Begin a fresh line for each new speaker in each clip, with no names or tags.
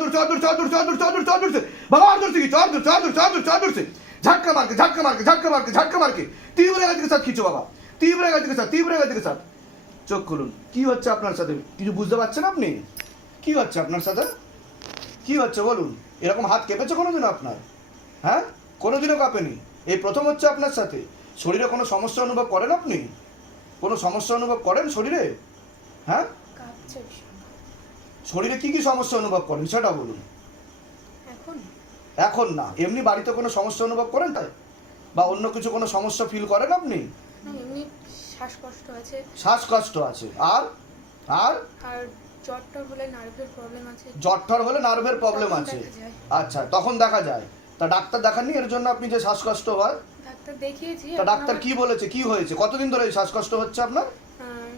dur sağ dur চাদর dur sağ বাবা আর থেকে চাদর চাদর চাদর
চাদর চল ঝাক্কা মারকে ঝাক্কা মারকে ঝাক্কা মারকে
ঝাক্কা মারকে। তীব্র গতিকে সাথ খিচো বাবা। তীব্র গতিকে সাথ তীব্র গতিকে সাথ চোখ খুলুন। কি হচ্ছে আপনার সাথে? কিছু বুঝতে পারছেন আপনি? কি হচ্ছে আপনার সাথে? কি হচ্ছে বলুন? এরকম হাত কেঁপেছে কোনোদিনও আপনার? হ্যাঁ? কোনোদিনও কাঁপেনি। এই প্রথম হচ্ছে আপনার সাথে। শরীরে কোনো সমস্যা অনুভব করেন আপনি? কোনো সমস্যা অনুভব করেন শরীরে? হ্যাঁ? শরীরে কি কি সমস্যা অনুভব করেন? সেটা বলুন।
এখন
এখন না। এমনি বাড়িতে কোনো সমস্যা অনুভব করেন তাই? বা অন্য কিছু কোনো সমস্যা ফিল করেন আপনি?
শ্বাসকষ্ট আছে।
শ্বাসকষ্ট আছে। আর? আর?
আর জ্বর হলে নার্ভের প্রবলেম আছে।
জ্বর ঠর হলে নার্ভের প্রবলেম আছে। আচ্ছা তখন দেখা যায়। তা ডাক্তার দেখাননি এর জন্য আপনি যে শ্বাসকষ্ট হয়?
ডাক্তার দেখিয়েছি
তা ডাক্তার কি বলেছে? কি হয়েছে? কতদিন ধরে এই শ্বাসকষ্ট হচ্ছে আপনার?
আহ,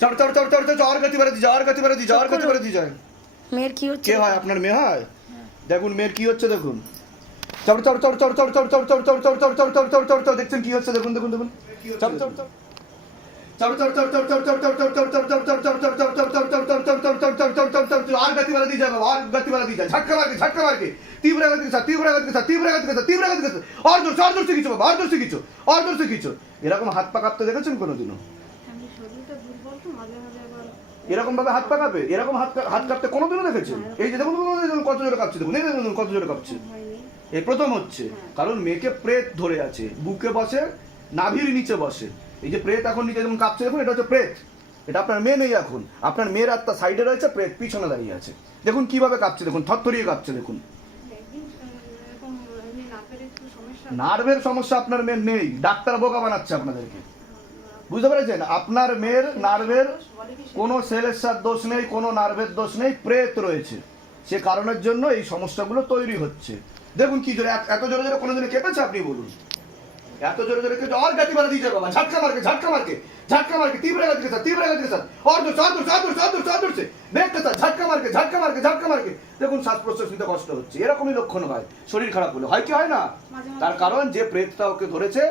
চড় চড় চড় চড় চড় আর গতি বাড়ে আর গতি বাড়ে আর গতি
মেয়ের কি হচ্ছে
কে হয় আপনার মেয়ে হয় দেখুন মেয়ের কি হচ্ছে দেখুন চড় চড় চড় চড় চড় চড় চড় চড় চড় চড় চড় চড় চড় চড় চড় দেখছেন কি হচ্ছে দেখুন দেখুন দেখুন চড় চড় চড় আর যায় যায় তীব্র তীব্র আর কিছু কিছু এরকম হাত পা কাঁপতে দেখেছেন কোনোদিনও এরকম ভাবে হাত পা কাঁপে এরকম হাত হাত কাঁপতে কোনোদিনও দেখেছে এই যে দেখুন কত জোরে কাঁপছে দেখুন দেখুন কত জোরে কাঁপছে। এই প্রথম হচ্ছে কারণ মেয়েকে প্রেত ধরে আছে বুকে বসে নাভির নিচে বসে। এই যে প্রেত এখন নিচে যেমন কাঁপছে দেখুন এটা হচ্ছে প্রেত। এটা আপনার মেয়ে নেই এখন। আপনার মেয়ের আত্মা সাইডে রয়েছে প্রেত পিছনে দাঁড়িয়ে আছে। দেখুন কীভাবে কাঁপছে দেখুন থরথরিয়ে কাঁপছে দেখুন। নার্ভের সমস্যা আপনার মেয়ের নেই। ডাক্তার বোকা বানাচ্ছে আপনাদেরকে। বুঝতে পেরেছেন? আপনার মেয়ের নার্ভের কোনো সেলেসার দোষ নেই কোনো নার্ভের দোষ নেই প্রেত রয়েছে। সে কারণের জন্য এই সমস্যাগুলো তৈরি হচ্ছে। দেখুন কি জোরে এত জোরে জোরে কোনো কেঁপেছে আপনি বলুন। এত জোরে জোরে কেঁপে আর মারা দিয়েছে বাবা ঝাটকা ঝাটকা ঝাটকা তীব্র তীব্র চাদুর চাদুর চাদুর চাদুর সে। ঝাটকা ঝাটকা ঝাটকা দেখুন শ্বাস প্রশ্বাস নিতে কষ্ট হচ্ছে। এরকমই লক্ষণ হয়। শরীর খারাপ হলে। হয় কি হয় না? তার কারণ যে প্রেতটা ওকে ধরেছে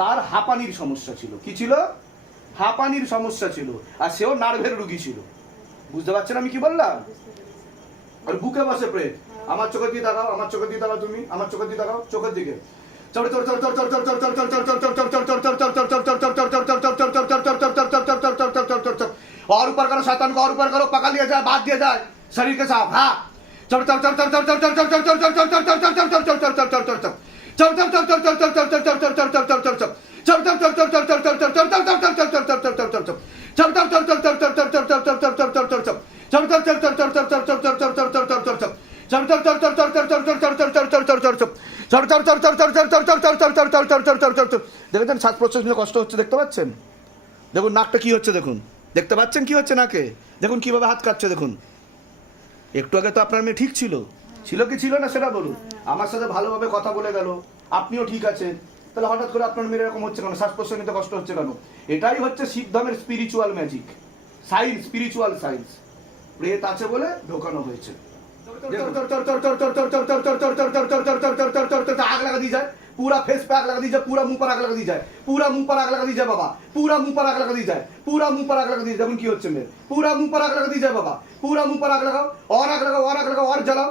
তার হাঁপানির সমস্যা ছিল। কি ছিল? হাঁপানির সমস্যা ছিল আর সেও নার্ভের রুগী ছিল বুঝতে পারছেন আমি কি বললাম আর বুকে বসে প্রেত আমার চোখের দিকে তাকাও আমার চোখের দিকে তাকাও তুমি আমার চোখের দিকে তাকাও চোখের দিকে চড় চড় চড় চড় চড় চড় চড় চড় চড় চড় চড় চড় চড় চড় চড় চড় চড় চড় চড় চড় চড় चढ़ चढ़ चढ़ चढ़ चढ़ चढ़ चढ़ चढ़ चढ़ चढ़ चढ़ चढ़ चढ़ और ऊपर करो शैतान को और ऊपर करो पकड़ लिया जाए बांध दिया जाए शरीर के साथ हाँ चढ़ चढ़ चढ़ चढ़ चढ़ चढ़ चढ़ चढ़ चढ़ चढ़ चढ़ चढ़ चढ़ चढ़ चढ़ चढ़ चढ़ चढ़ चढ़ चढ़ चढ़ चढ़ चढ़ चढ़ चढ़ चढ़ चढ़ चढ़ चढ़ चढ़ चढ़ चढ़ चढ़ দেখেছেন শ্বাস প্রশ্বাস নিয়ে কষ্ট হচ্ছে দেখতে পাচ্ছেন দেখুন নাকটা কি হচ্ছে দেখুন দেখতে পাচ্ছেন কি হচ্ছে নাকে দেখুন কীভাবে হাত কাটছে দেখুন একটু আগে তো আপনার মেয়ে ঠিক ছিল ছিল কি ছিল না সেটা বলুন আমার সাথে ভালোভাবে কথা বলে গেল আপনিও ঠিক আছেন তাহলে হঠাৎ করে আপনার মেয়ের এরকম হচ্ছে কেন শ্বাস নিতে কষ্ট হচ্ছে কেন এটাই হচ্ছে সিদ্ধমের spiritual magic science spiritual science প্রেত আছে বলে ঢোকানো হয়েছে দিয়ে যায় পুরা ফেস পে আগ দিয়ে যায় পুরা মুখ পর আগ দিয়ে যায় পুরা মুখ পর আগ দিয়ে যায় বাবা পুরা মুখ পর আগ দিয়ে যায় পুরা মুখ পর আগ দিয়ে যায় কি হচ্ছে মেয়ের পুরা মুখ পর আগ যায় বাবা পুরা মুখ পর আগ লাগাও অর আগ লাগাও অর আগ লাগাও অর
জ্বালাও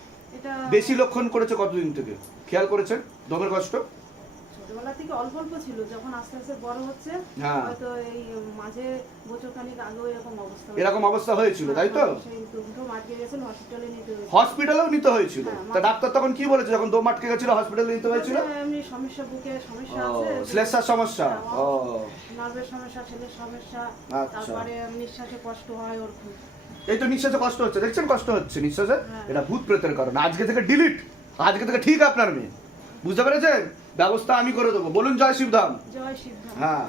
বেশি লক্ষণ করেছে কতদিন থেকে? খেয়াল করেছেন? দমের কষ্ট?
ছোটবেলা থেকে অল্প অল্প ছিল যখন আস্তে আস্তে বড় হচ্ছে
হ্যাঁ।
হয়তো এই মাঝে বছরখানিক আগেও এরকম অবস্থা
এরকম অবস্থা হয়েছিল হ্যাঁ, তাই তো?
হসপিটালে নিতে
হসপিটালেও নিতে হয়েছিল?
হ্যাঁ,
তা ডাক্তার তখন কি বলেছে যখন দম আটকে গেছিল হসপিটালে নিতে হয়েছিল?
এমনি সমস্যা বুকে সমস্যা আছে
সমস্যা? ও।
নার্ভের সমস্যা ছেলের সমস্যা
আচ্ছা।
তারপরে নিঃশ্বাসে কষ্ট হয় ওর খুব।
এই তো নিঃশ্বাসে কষ্ট হচ্ছে দেখছেন কষ্ট হচ্ছে নিঃশ্বাসে এটা ভূত প্রেতের কারণ আজকে থেকে ডিলিট আজকে থেকে ঠিক আপনার মেয়ে বুঝতে পেরেছেন ব্যবস্থা আমি করে দেবো বলুন জয় শিবধাম হ্যাঁ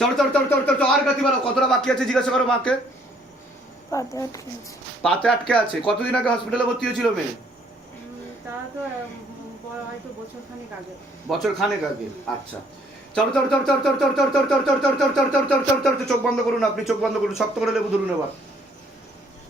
চলো চলো চলো চলো চলো আর কাটি বলো কতটা বাকি আছে জিজ্ঞাসা করো মাকে
পাতে আটকে আছে
কতদিন আগে হসপিটালে ভর্তি হয়েছিল মেয়ে
বছর খানেক আগে
আচ্ছা চলো চলো চলো চলো চলো চলো চলো চলো চলো চলো চলো চলো চলো চলো চোখ বন্ধ করুন আপনি চোখ বন্ধ করুন শক্ত করে লেবু ধরুন এবার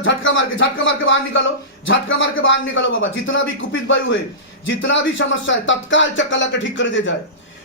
झटका मार के, झटका मार के बाहर निकालो। झटका मार के बाहर निकालो बाबा। जितना भी कुपित वायु है जितना भी समस्या है, तत्काल चक्का लगा ठीक कर दिया जाए।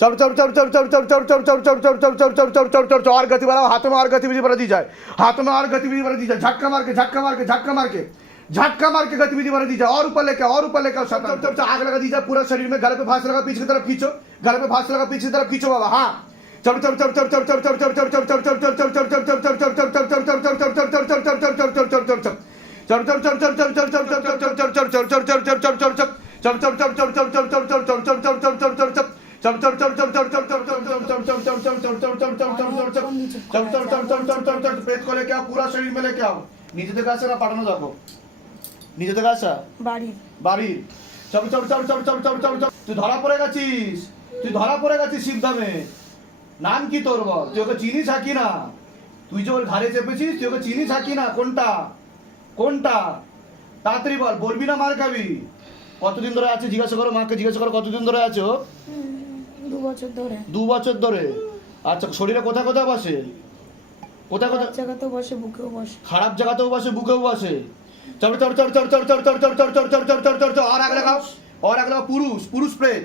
चलो और गति बढ़ाओ हाथों में और गतिविधि बढ़ा दी जाए हाथों में और गतिविधि बढ़ा दी जाए झटका मार के झटका मार के झटका मार के झटका मार के गतिविधि बढ़ा दी जाए और ऊपर लेकर और ऊपर लेकर आग लगा दी जाए पूरा शरीर में गले पे फांस लगा पीछे की तरफ़ खींचो गले पे फांस लगा पीछे की तरफ़ खींचो बाबा हाँ তুই ধরা পড়ে গেছিস তুই ধরা পড়ে গেছিস শিবধামে নাম কি তোর বল তুই ওকে চিনিস থাকি না তুই যে ওর ঘাড়ে চেপেছিস তুই ওকে চিনিস হাকি না কোনটা কোনটা তাড়াতাড়ি বল বলবি না মার খাবি কতদিন ধরে আছে জিজ্ঞাসা করো মাকে জিজ্ঞাসা করো কতদিন ধরে আছো
দু বছর ধরে
দু বছর ধরে আচ্ছা শরীরে কোথায় কোথায় বসে কোথায় কোথায়
জায়গাতেও বসে বুকেও বসে
খারাপ জায়গাতেও বসে বুকেও বসে চল চল চল চল চল চল চল চল চল চল চল চল চল চল আর আগে লাগাও আর আগে লাগাও পুরুষ পুরুষ প্রেত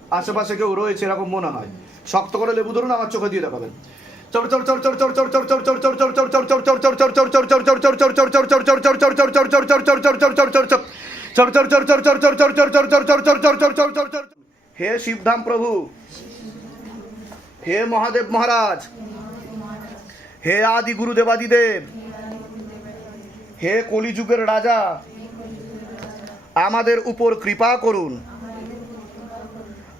আশেপাশে কেউ রয়েছে এরকম মনে হয় শক্ত করে লেবু ধরুন আমার চোখে দিয়ে দেখাবেন চড় হে শিবধাম প্রভু হে মহাদেব মহারাজ হে আদি গুরুদেবাদিদেব হে কলিযুগের রাজা আমাদের উপর কৃপা করুন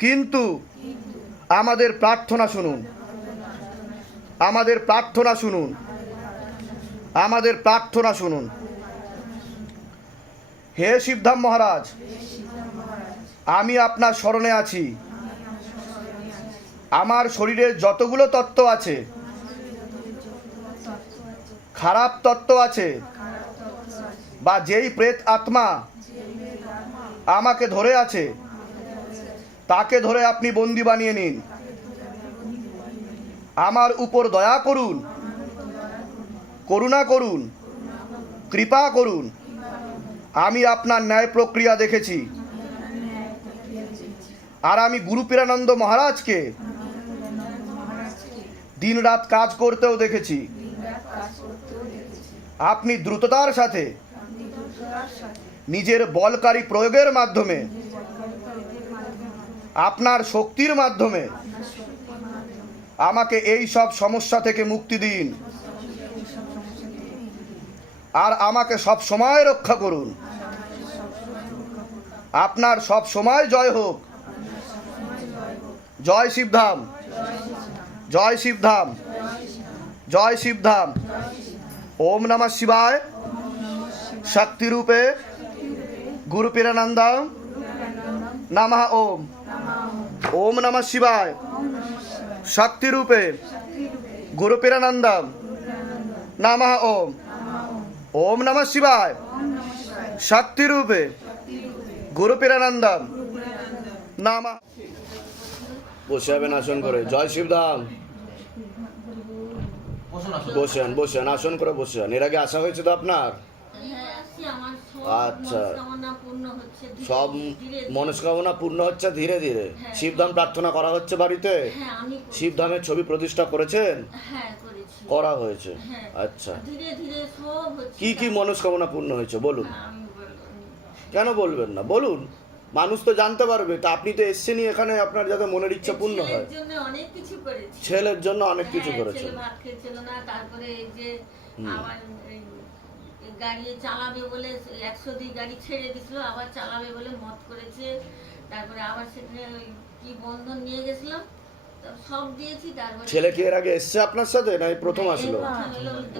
কিন্তু আমাদের প্রার্থনা শুনুন। আমাদের প্রার্থনা শুনুন। আমাদের প্রার্থনা শুনুন। হে শিবধাম মহারাজ, আমি আপনার স্মরণে আছি। আমার শরীরে যতগুলো তত্ত্ব আছে, খারাপ তত্ত্ব আছে, বা যেই প্রেত আত্মা আমাকে ধরে আছে তাকে ধরে আপনি বন্দি বানিয়ে নিন। আমার উপর দয়া করুন, করুণা করুন, কৃপা করুন। আমি আপনার ন্যায় প্রক্রিয়া দেখেছি। আর আমি গুরু পীরানন্দ মহারাজকে দিনরাত কাজ করতেও দেখেছি। আপনি দ্রুততার সাথে নিজের বলকারী প্রয়োগের মাধ্যমে আপনার শক্তির মাধ্যমে আমাকে এই সব সমস্যা থেকে মুক্তি দিন। আর আমাকে সব সময় রক্ষা করুন। আপনার সব সময় জয় হোক। জয় শিবধাম। জয় শিবধাম। জয় শিবধাম। ওম নমঃ শিবায়। শক্তিরূপে গুরু পীরানন্দ নমঃ ওম। ওম নমঃ শিবায়। শক্তি রূপে গুরু পীরানন্দ। নমঃ ওম। ওম নমঃ শিবায়। শক্তি রূপে গুরু পীরানন্দ। নামা বসে যাবেন আসন করে। জয় শিবধাম বসেন বসেন আসন করে বসেন। এর আগে আসা হয়েছে তো আপনার
হ্যাঁ, আসছি, আমার সব
আচ্ছা। সব। মনস্কামনা পূর্ণ হচ্ছে ধীরে ধীরে।
হ্যাঁ।
শিবধাম প্রার্থনা করা হচ্ছে বাড়িতে?
হ্যাঁ।
শিবধামের ছবি প্রতিষ্ঠা করেছেন?
হ্যাঁ
করা হয়েছে?
হ্যাঁ।
আচ্ছা। কি কি মনস্কামনা পূর্ণ হয়েছে বলুন। কেন বলবেন না? বলুন। মানুষ তো জানতে পারবে। তা আপনি তো এসছেনই এখানে আপনার যাতে মনের ইচ্ছা পূর্ণ হয়।
ছেলের জন্য অনেক কিছু করেছি ভাত খেয়েছিল না তারপরে এই যে গাড়ি চালাবে বলে একশো দিয়ে গাড়ি ছেড়ে দিছিল আবার চালাবে বলে মত করেছে। তারপরে আবার সেখানে কি বন্ধন নিয়ে গেছিলাম
ছেলে কি এর আগে এসছে আপনার সাথে? না প্রথম আসলো?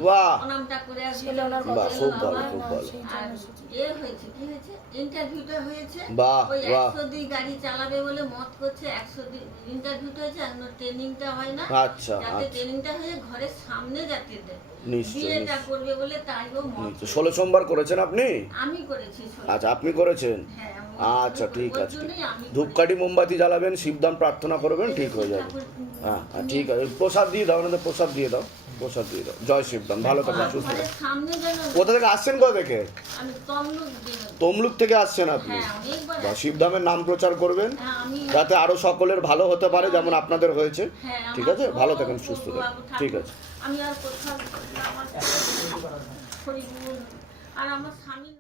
বাহ।
করে আসলো।
ওনার
বাহ, খুব ভালো, খুব ভালো। বাহ, বাহ।
গাড়ি চালাবে বলে মত করছে একশো দুই ইন্টারভিউটা হয়েছে এখনও ট্রেনিংটা হয় না।
আচ্ছা, আচ্ছা।
ট্রেনিংটা হয়ে ঘরের সামনে যাতে দেয়
ষোলো সোমবার করেছেন আপনি?
আমি করেছি
আচ্ছা আপনি করেছেন?
হ্যাঁ,
আচ্ছা ঠিক আছে
আমি
ধূপকাঠি মোমবাতি জ্বালাবেন শিবদান প্রার্থনা করবেন ঠিক হয়ে যাবে। হ্যাঁ হ্যাঁ, ঠিক আছে। প্রসাদ দিয়ে দাও ওনাদের প্রসাদ দিয়ে দাও প্রসাদ দিয়ে দাও। জয় শিবদান ভালো থাকুন সুস্থ কোথা থেকে আসছেন কোথা থেকে?
তমলুক
থেকে আসছেন আপনি?
হ্যাঁ
বা শিবধামের নাম প্রচার করবেন
হ্যাঁ,
যাতে আরও সকলের ভালো হতে পারে যেমন আপনাদের হয়েছে।
হ্যাঁ,
ঠিক আছে? ভালো থাকেন সুস্থ থাকুন। ঠিক আছে।
আমি আর কোথাও আর আমার স্বামী